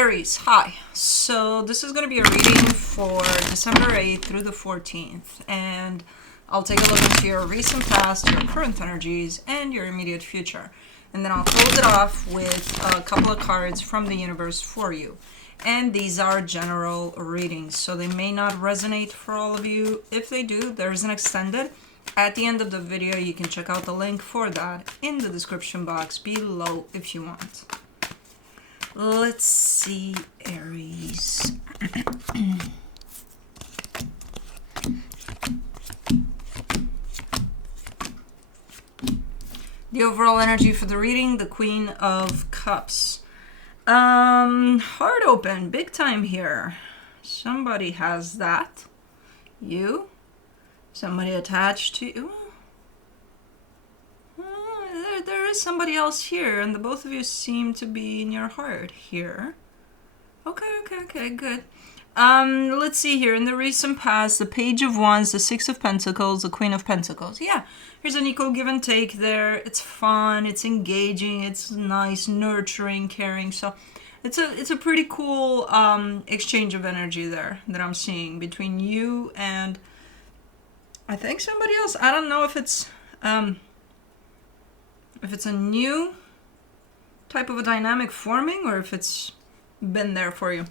Aries, hi. So this is going to be a reading for December 8th through the 14th, and I'll take a look into your recent past, your current energies, and your immediate future. And then I'll close it off with a couple of cards from the universe for you. And these are general readings, so they may not resonate for all of you. If they do, there's an extended. At the end of the video, you can check out the link for that in the description box below if you want. Let's see, Aries. The overall energy for the reading, the Queen of Cups. Heart open, big time here. Somebody has that. You? Somebody attached to you? There is somebody else here, and the both of you seem to be in your heart here. Okay, good. Let's see here. In the recent past, the Page of Wands, the Six of Pentacles, the Queen of Pentacles. Yeah, here's an equal give and take there. It's fun, it's engaging, it's nice, nurturing, caring. So it's a pretty cool exchange of energy there that I'm seeing between you and I think somebody else. I don't know if it's a new type of a dynamic forming or if it's been there for you.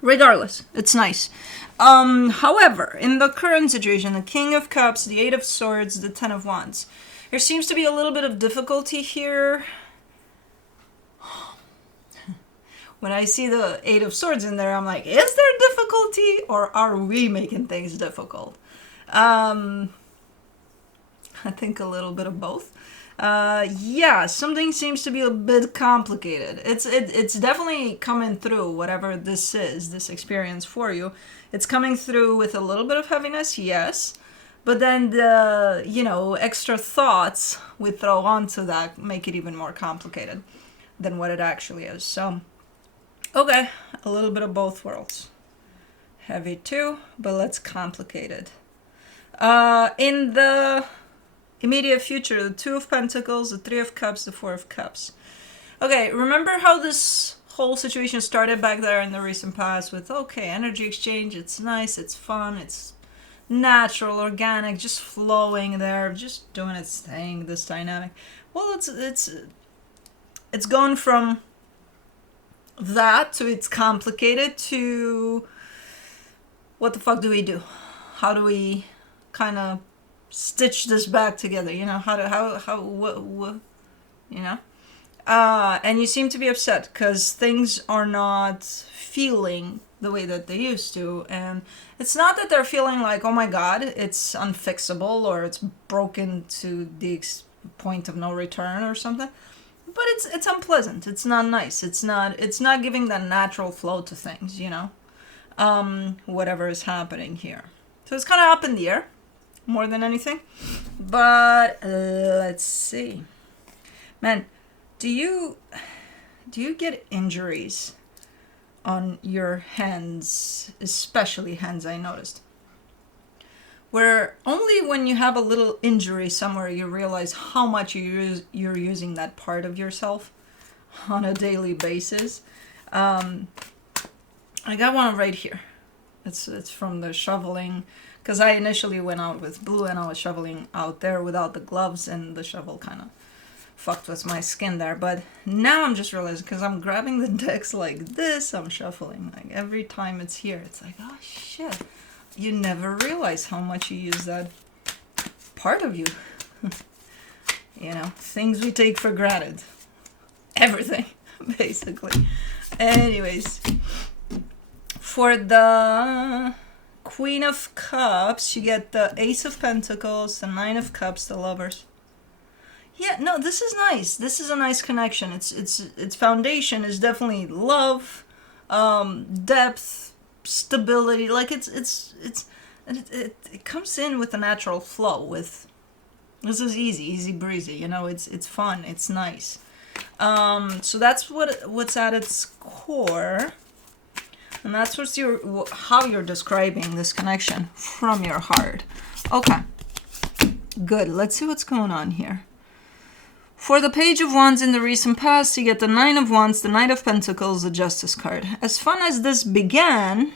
Regardless, it's nice. However, in the current situation, the King of Cups, the Eight of Swords, the Ten of Wands, there seems to be a little bit of difficulty here. When I see the Eight of Swords in there, I'm like, is there difficulty or are we making things difficult? I think a little bit of both. Yeah, something seems to be a bit complicated. It's definitely coming through, whatever this is, this experience for you. It's coming through with a little bit of heaviness, yes. But then the, extra thoughts we throw onto that make it even more complicated than what it actually is. So, okay, a little bit of both worlds. Heavy too, but let's complicate it. In the immediate future, the Two of Pentacles, the Three of Cups, the Four of Cups. Okay, remember how this whole situation started back there in the recent past with, okay, energy exchange, it's nice, it's fun, it's natural, organic, just flowing there, just doing its thing, this dynamic. Well, it's gone from that to it's complicated to what the fuck do we do? How do we kind of stitch this back together, and you seem to be upset because things are not feeling the way that they used to, and it's not that they're feeling like, oh my god, it's unfixable or it's broken to the point of no return or something, but it's unpleasant, it's not nice, it's not giving that natural flow to things, whatever is happening here. So it's kind of up in the air more than anything. But let's see. Man, do you get injuries on your hands, especially hands, I noticed, where only when you have a little injury somewhere you realize how much you're using that part of yourself on a daily basis. I got one right here. It's from the shoveling, because I initially went out with blue and I was shoveling out there without the gloves, and the shovel kind of fucked with my skin there. But now I'm just realizing, because I'm grabbing the decks like this, I'm shuffling. Like every time it's here, it's like, oh shit. You never realize how much you use that part of you. Things we take for granted. Everything, basically. Anyways, for the Queen of Cups, you get the Ace of Pentacles, the Nine of Cups, the Lovers. Yeah, no, this is nice. This is a nice connection. Its foundation is definitely love, depth, stability. Like it comes in with a natural flow. With this is easy breezy. It's fun. It's nice. So that's what's at its core. And that's how you're describing this connection from your heart. Okay, good. Let's see what's going on here. For the Page of Wands in the recent past, you get the Nine of Wands, the Knight of Pentacles, the Justice card. As fun as this began,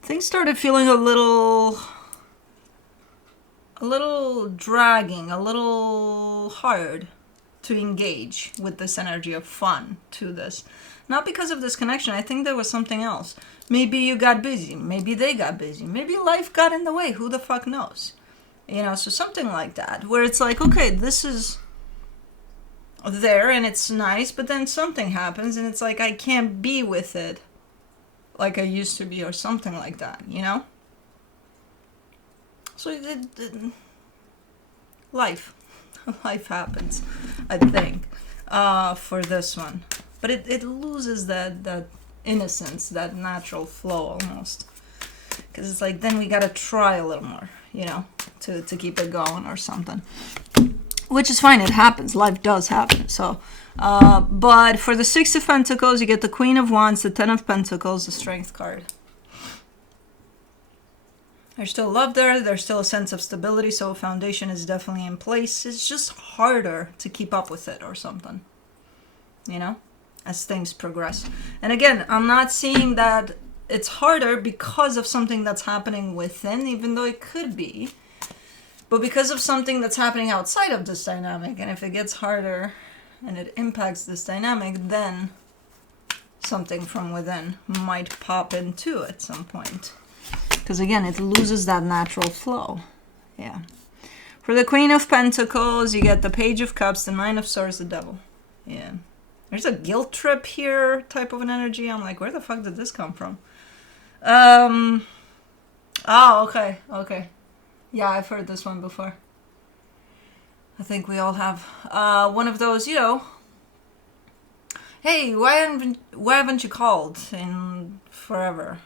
things started feeling a little dragging, a little hard to engage with this energy of fun to this. Not because of this connection. I think there was something else. Maybe you got busy. Maybe they got busy. Maybe life got in the way. Who the fuck knows? You know, so something like that. Where it's like, okay, this is there and it's nice, but then something happens and it's like I can't be with it like I used to be or something like that, you know? So life happens, I think, for this one. But it loses that innocence, that natural flow almost. Because it's like, then we gotta try a little more, you know, to keep it going or something. Which is fine, it happens. Life does happen. So, but for the Six of Pentacles, you get the Queen of Wands, the Ten of Pentacles, the Strength card. There's still love there. There's still a sense of stability. So a foundation is definitely in place. It's just harder to keep up with it or something, you know, as things progress. And again, I'm not seeing that it's harder because of something that's happening within, even though it could be, but because of something that's happening outside of this dynamic. And if it gets harder and it impacts this dynamic, then something from within might pop into at some point. Because again, it loses that natural flow. Yeah. For the Queen of Pentacles, you get the Page of Cups, the Nine of Swords, the Devil. Yeah. There's a guilt trip here type of an energy. I'm like, where the fuck did this come from? Oh, okay. Okay. Yeah, I've heard this one before. I think we all have. One of those, you know, hey, why haven't you called in forever?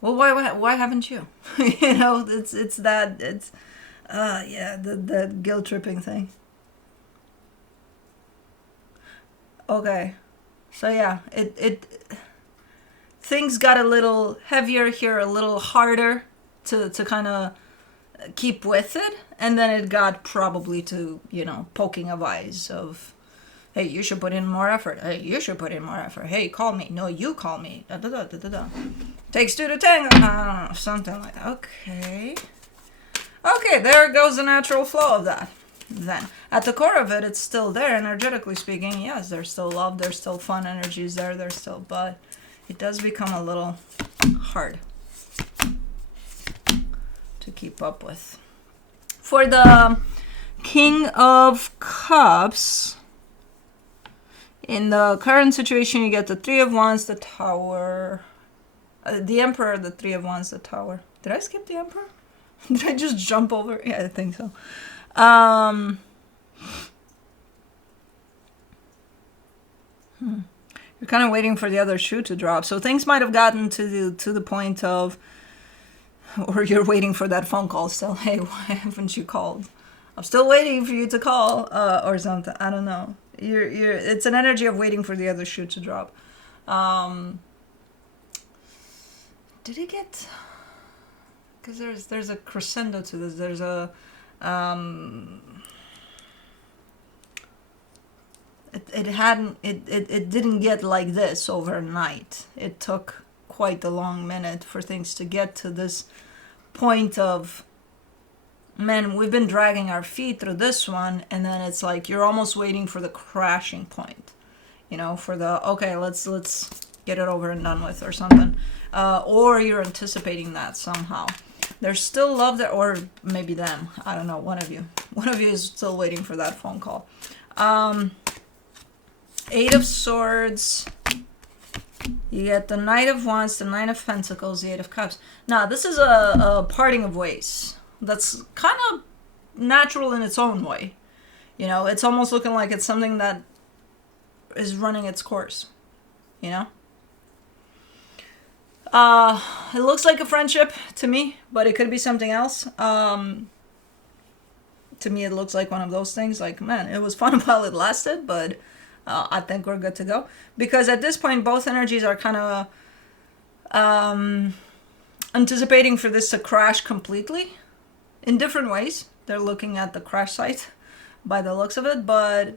Well, why haven't you? You know, it's yeah, the guilt tripping thing. Okay, so yeah, it things got a little heavier here, a little harder to kind of keep with it, and then it got probably to, you know, poking of eyes of, hey, you should put in more effort. Hey, you should put in more effort. Hey, call me. No, you call me. Da, da, da, da, da, da. Takes two to tango. I don't know, something like that. Okay. Okay, there goes the natural flow of that. Then, at the core of it, it's still there, energetically speaking. Yes, there's still love. There's still fun energies there. There's still, but it does become a little hard to keep up with. For the King of Cups, in the current situation, you get the Three of Wands, the Tower, the Emperor, the Three of Wands, the Tower. Did I skip the Emperor? Did I just jump over? Yeah, I think so. You're kind of waiting for the other shoe to drop. So things might have gotten to the point of, or you're waiting for that phone call still. Hey, why haven't you called? I'm still waiting for you to call, or something. I don't know. It's an energy of waiting for the other shoe to drop. Did it get? Because there's a crescendo to this. There's a it didn't get like this overnight. It took quite a long minute for things to get to this point of, man, we've been dragging our feet through this one, and then it's like you're almost waiting for the crashing point, you know, for the, okay, let's get it over and done with or something, or you're anticipating that somehow. There's still love there, or maybe them, I don't know, one of you is still waiting for that phone call. Eight of Swords, you get the Knight of Wands, the Nine of Pentacles, the Eight of Cups. Now this is a parting of ways that's kind of natural in its own way. You know, it's almost looking like it's something that is running its course, you know? It looks like a friendship to me, but it could be something else. To me, it looks like one of those things, like, man, it was fun while it lasted, but I think we're good to go. Because at this point, both energies are kind of anticipating for this to crash completely in different ways, They're looking at the crash site by the looks of it, but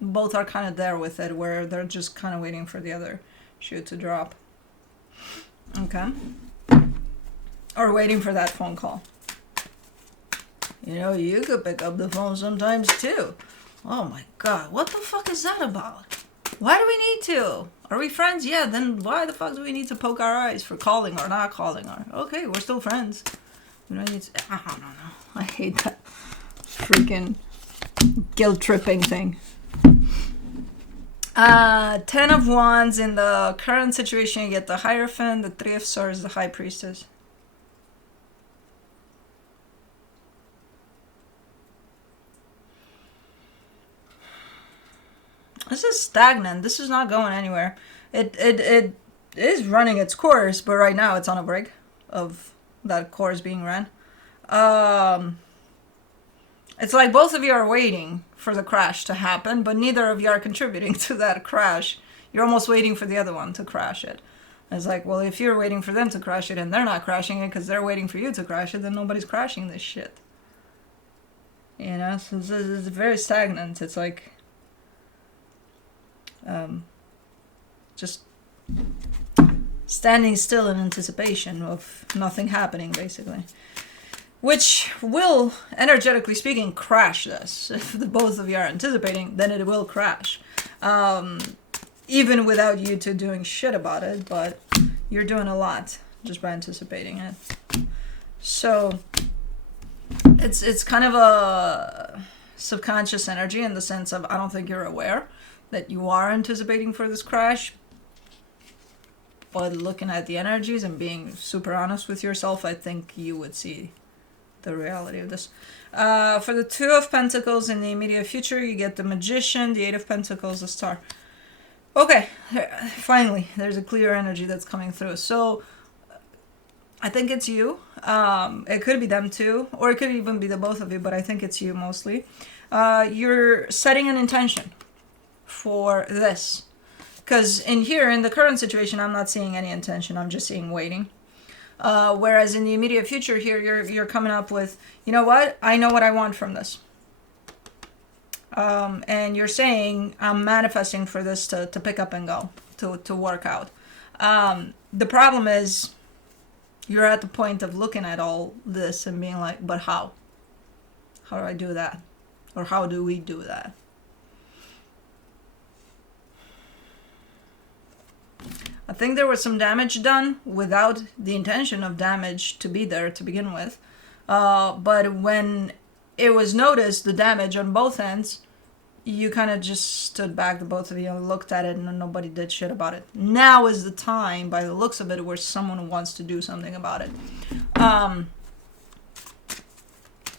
both are kind of there with it, where they're just kind of waiting for the other shoe to drop. Okay. Or waiting for that phone call. You know, you could pick up the phone sometimes too. Oh my god, what the fuck is that about? Why do we need to? Are we friends? Yeah, then why the fuck do we need to poke our eyes for calling or not calling her? Okay, we're still friends. We don't need to... I don't know. I hate that freaking guilt-tripping thing. 10 of Wands. In the current situation, you get the Hierophant, the 3 of Swords, the High Priestess. This is stagnant. This is not going anywhere. It is running its course, but right now it's on a break of that course being ran. It's like both of you are waiting for the crash to happen, but neither of you are contributing to that crash. You're almost waiting for the other one to crash it. It's like, well, if you're waiting for them to crash it and they're not crashing it because they're waiting for you to crash it, then nobody's crashing this shit. You know, so it's very stagnant. It's like... just standing still in anticipation of nothing happening, basically. Which will, energetically speaking, crash this. If the both of you are anticipating, then it will crash. Even without you two doing shit about it, but you're doing a lot just by anticipating it. So, it's kind of a subconscious energy in the sense of, I don't think you're aware that you are anticipating for this crash, but looking at the energies and being super honest with yourself, I think you would see the reality of this. For the 2 of Pentacles in the immediate future, you get the Magician, the 8 of Pentacles, the Star. Okay, finally, there's a clear energy that's coming through. So, I think it's you. It could be them too, or it could even be the both of you, but I think it's you mostly. You're setting an intention for this, because in here, in the current situation, I'm not seeing any intention. I'm just seeing waiting. Whereas in the immediate future here, you're coming up with, you know what, I know what I want from this. And you're saying, I'm manifesting for this to pick up and go, to work out. The problem is, you're at the point of looking at all this and being like, but how? How do I do that? Or how do we do that? I think there was some damage done without the intention of damage to be there to begin with. But when it was noticed, the damage on both ends, you kind of just stood back, the both of you, and looked at it, and nobody did shit about it. Now is the time, by the looks of it, where someone wants to do something about it.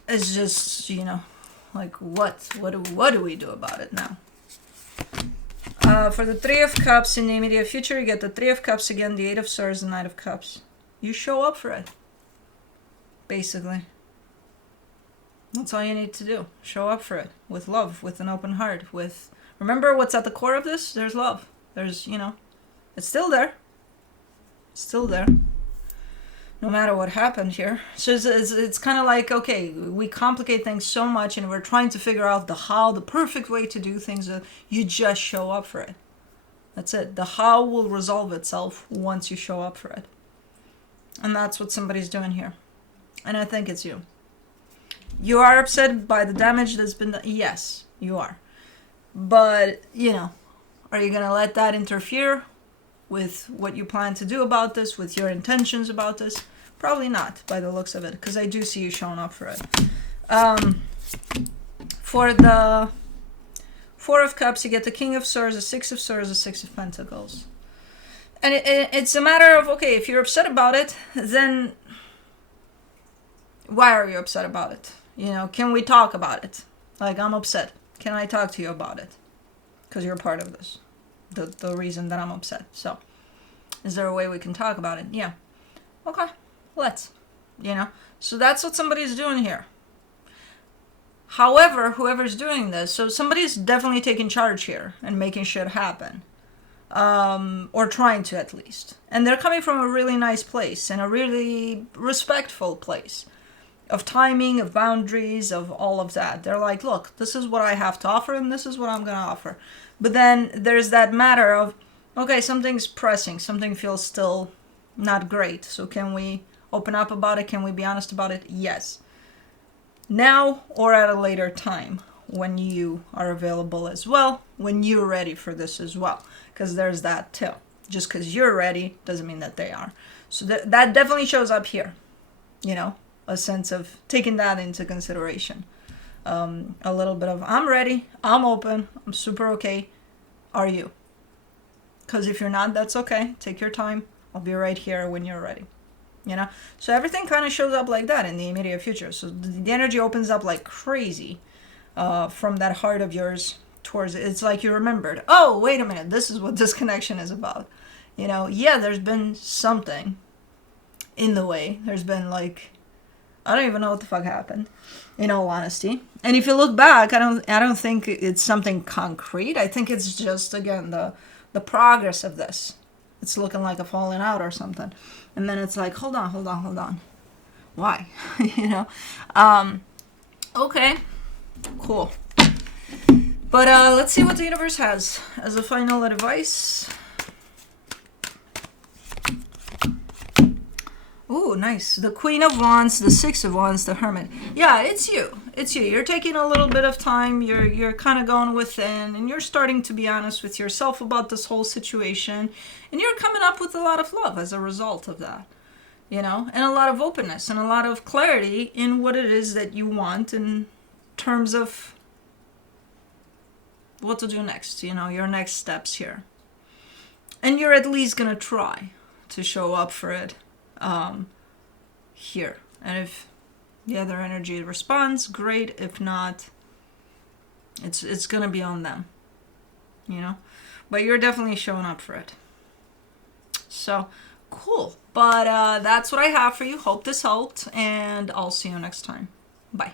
It's just, you know, like, what do we do about it now? For the 3 of Cups in the immediate future, you get the 3 of Cups again, the 8 of Swords, the Knight of Cups. You show up for it, basically. That's all you need to do. Show up for it with love, with an open heart, with... Remember what's at the core of this? There's love. There's, you know, it's still there. It's still there. No matter what happened here. So it's kind of like, okay, we complicate things so much and we're trying to figure out the how, the perfect way to do things. You just show up for it. That's it. The how will resolve itself once you show up for it. And that's what somebody's doing here. And I think it's you. You are upset by the damage that's been done. Yes, you are. But, you know, are you going to let that interfere with what you plan to do about this, with your intentions about this? Probably not, by the looks of it, because I do see you showing up for it. For the 4 of Cups, you get the King of Swords, the 6 of Swords, the 6 of Pentacles. And it's a matter of, okay, if you're upset about it, then why are you upset about it? You know, can we talk about it? Like, I'm upset. Can I talk to you about it? Because you're part of this. The reason that I'm upset. So, is there a way we can talk about it? Yeah. Okay, let's. You know? So that's what somebody's doing here. However, whoever's doing this, so somebody's definitely taking charge here and making shit happen. Or trying to, at least. And they're coming from a really nice place and a really respectful place. of timing, of boundaries, of all of that. They're like, look, this is what I have to offer and this is what I'm going to offer. But then there's that matter of, okay, something's pressing, something feels still not great. So can we open up about it? Can we be honest about it? Yes. Now or at a later time when you are available as well, when you're ready for this as well. Because there's that too. Just because you're ready doesn't mean that they are. So that definitely shows up here. You know, a sense of taking that into consideration. A little bit of, I'm ready, I'm open, I'm super okay. Are you? Because if you're not, that's okay. Take your time. I'll be right here when you're ready. You know? So everything kind of shows up like that in the immediate future. So the energy opens up like crazy from that heart of yours towards it. It's like you remembered, oh, wait a minute, this is what this connection is about. You know, yeah, there's been something in the way. There's been like, I don't even know what the fuck happened, in all honesty. And if you look back, I don't think it's something concrete. I think it's just, again, the progress of this. It's looking like a falling out or something. And then it's like, hold on. Why? You know? Okay. Cool. But let's see what the universe has as a final advice. Ooh, nice. The Queen of Wands, the Six of Wands, the Hermit. Yeah, it's you. It's you. You're taking a little bit of time. You're kind of going within, and you're starting to be honest with yourself about this whole situation. And you're coming up with a lot of love as a result of that. You know, and a lot of openness and a lot of clarity in what it is that you want in terms of what to do next. You know, your next steps here. And you're at least going to try to show up for it. Here. And if the other energy responds, great. If not, it's gonna be on them, you know, but you're definitely showing up for it. So cool. But that's what I have for you. Hope this helped, and I'll see you next time. Bye.